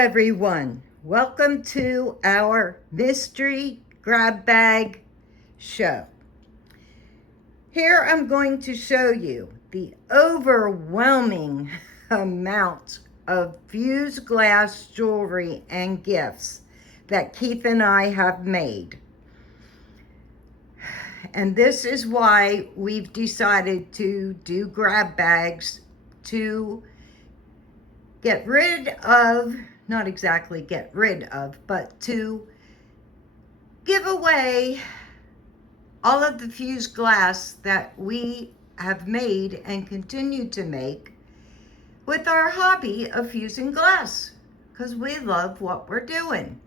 everyone. Welcome to our mystery grab bag show. Here I'm going to show you the overwhelming amount of fused glass jewelry and gifts that Keith and I have made. And this is why we've decided to do grab bags to get rid of, not exactly get rid of, but to give away all of the fused glass that we have made and continue to make with our hobby of fusing glass, because we love what we're doing.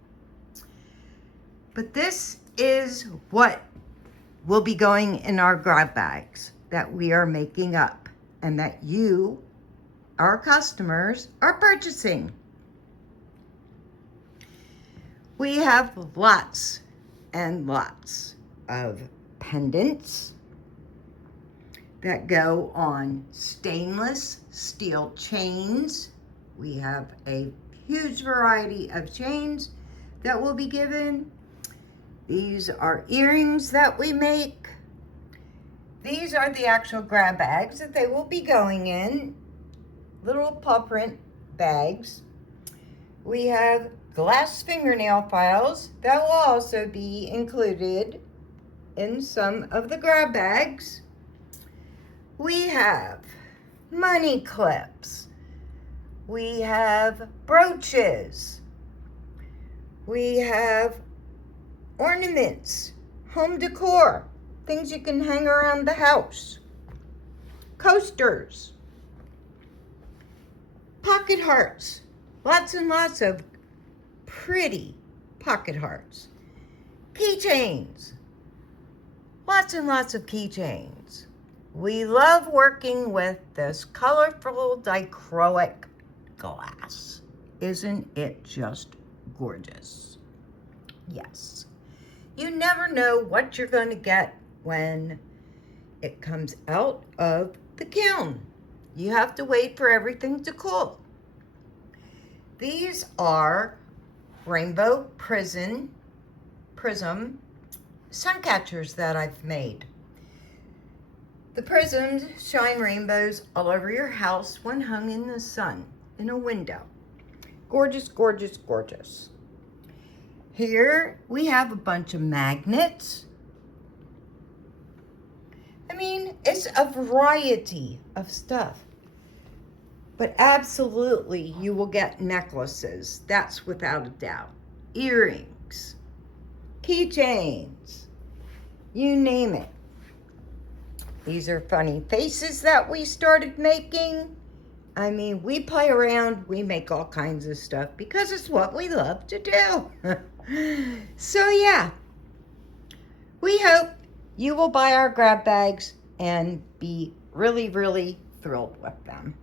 But this is what will be going in our grab bags that we are making up and that you, our customers, are purchasing. We have lots and lots of pendants that go on stainless steel chains. We have a huge variety of chains that will be given. These are earrings that we make. These are the actual grab bags that they will be going in. Little paw print bags. We have glass fingernail files that will also be included in some of the grab bags. We have money clips. We have brooches. We have ornaments, home decor, things you can hang around the house, coasters, pocket hearts, lots and lots of pretty pocket hearts, keychains, lots and lots of keychains. We love working with this colorful dichroic glass. Isn't it just gorgeous? Yes. You never know what you're going to get when it comes out of the kiln. You have to wait for everything to cool. These are rainbow prism suncatchers that I've made. The prisms shine rainbows all over your house when hung in the sun in a window. Gorgeous, gorgeous, gorgeous. Here we have a bunch of magnets. I mean, it's a variety of stuff. But absolutely, you will get necklaces. That's without a doubt. Earrings, keychains, you name it. These are funny faces that we started making. I mean, we play around, we make all kinds of stuff because it's what we love to do. So yeah, we hope you will buy our grab bags and be really, really thrilled with them.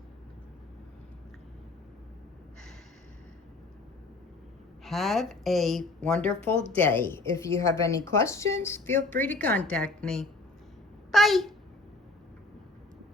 Have a wonderful day. If you have any questions, feel free to contact me. Bye.